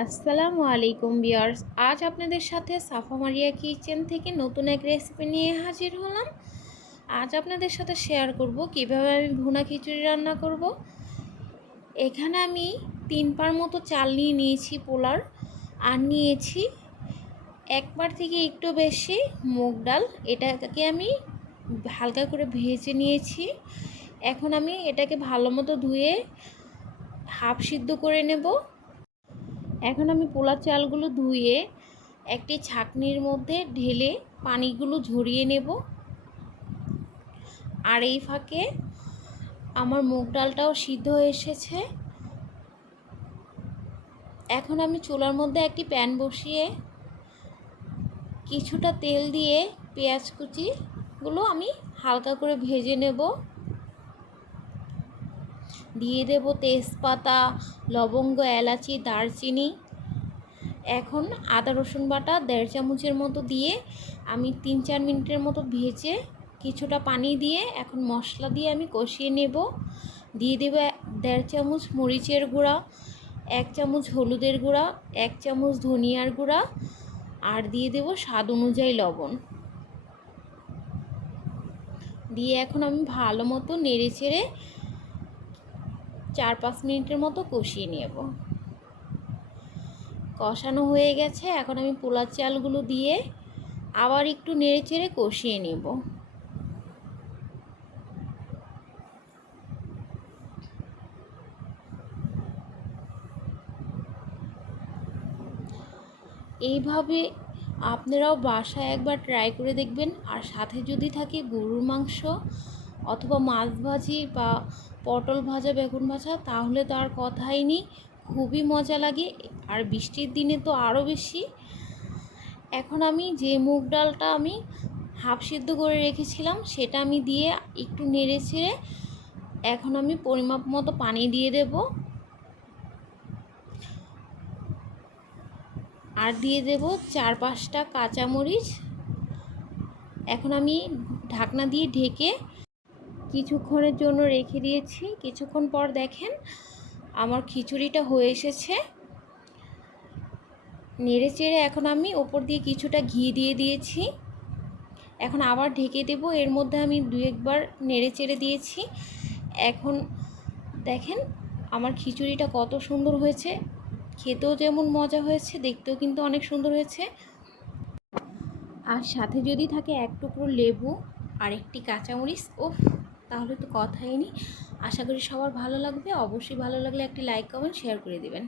আসসালামু আলাইকুম বিয়ার্স আজ আপনাদের সাথে সাফা মারিয়া কিচেন থেকে নতুন এক রেসিপি নিয়ে হাজির হলাম। আজ আপনাদের সাথে শেয়ার করব কীভাবে আমি ভুনা খিচুড়ি রান্না করব। এখানে আমি তিন পার মতো চাল নিয়ে নিয়েছি পোলার। আর নিয়েছি একবার থেকে একটু বেশি মুগ ডাল। এটাকে আমি হালকা করে ভেজে নিয়েছি। এখন আমি এটাকে ভালো মতো ধুয়ে হাফ সিদ্ধ করে নেব। এখন আমি পোলার চালগুলো ধুয়ে একটি ছাকনির মধ্যে ঢেলে পানিগুলো ঝরিয়ে নেব। আর এই ফাঁকে আমার মুগ ডালটাও সিদ্ধ এসেছে। এখন আমি চুলার মধ্যে একটি প্যান বসিয়ে কিছুটা তেল দিয়ে পেঁয়াজ কুচিগুলো আমি হালকা করে ভেজে নেব। দিয়ে দেব তেজপাতা, লবঙ্গ, এলাচি, দারচিনি। এখন আদা, রসুন বাটা দেড় চামচের মতো দিয়ে আমি তিন চার মিনিটের মতো ভেজে কিছুটা পানি দিয়ে এখন মশলা দিয়ে আমি কষিয়ে নেব। দিয়ে দেবো দেড় চামচ মরিচের গুঁড়া, এক চামচ হলুদের গুঁড়া, এক চামচ ধনিয়ার গুঁড়া আর দিয়ে দেব স্বাদ অনুযায়ী লবণ। দিয়ে এখন আমি ভালো মতো নেড়ে চেড়ে চার পাঁচ মিনিটের মতো কষিয়ে নেব। কষানো হয়ে গেছে। এখন আমি পোলার চালগুলো দিয়ে আবার একটু নেড়ে চেড়ে কষিয়ে নেব। এইভাবে আপনারাও বাসায় একবার ট্রাই করে দেখবেন। আর সাথে যদি থাকে গরুর মাংস অথবা মাছ ভাজি বা পটল ভাজা, বেগুন ভাজা, তাহলে তো আর কথাই নেই। খুবই মজা লাগে। আর বৃষ্টির দিনে তো আরও বেশি। এখন আমি যে মুগ ডালটা আমি হাফ সিদ্ধ করে রেখেছিলাম, সেটা আমি দিয়ে একটু নেড়ে ছেড়ে এখন আমি পরিমাপ মতো পানি দিয়ে দেব। আর দিয়ে দেব চার পাঁচটা কাঁচামরিচ। এখন আমি ঢাকনা দিয়ে ঢেকে কিছুক্ষণের জন্য রেখে দিয়েছি। কিছুক্ষণ পর দেখেন আমার খিচুড়িটা হয়ে এসেছে। নেড়ে চেড়ে এখন আমি ওপর দিয়ে কিছুটা ঘি দিয়ে দিয়েছি। এখন আবার ঢেকে দেব। এর মধ্যে আমি দু একবার নেড়ে চেড়ে দিয়েছি। এখন দেখেন আমার খিচুড়িটা কত সুন্দর হয়েছে। খেতেও যেমন মজা হয়েছে, দেখতেও কিন্তু অনেক সুন্দর হয়েছে। আর সাথে যদি থাকে এক টুকরো লেবু আর একটি কাঁচামরিচ ও তাহলে তো কথাই নেই। আশা করি সবার ভালো লাগবে। অবশ্যই ভালো লাগলে একটি লাইক কমেন্ট শেয়ার করে দেবেন।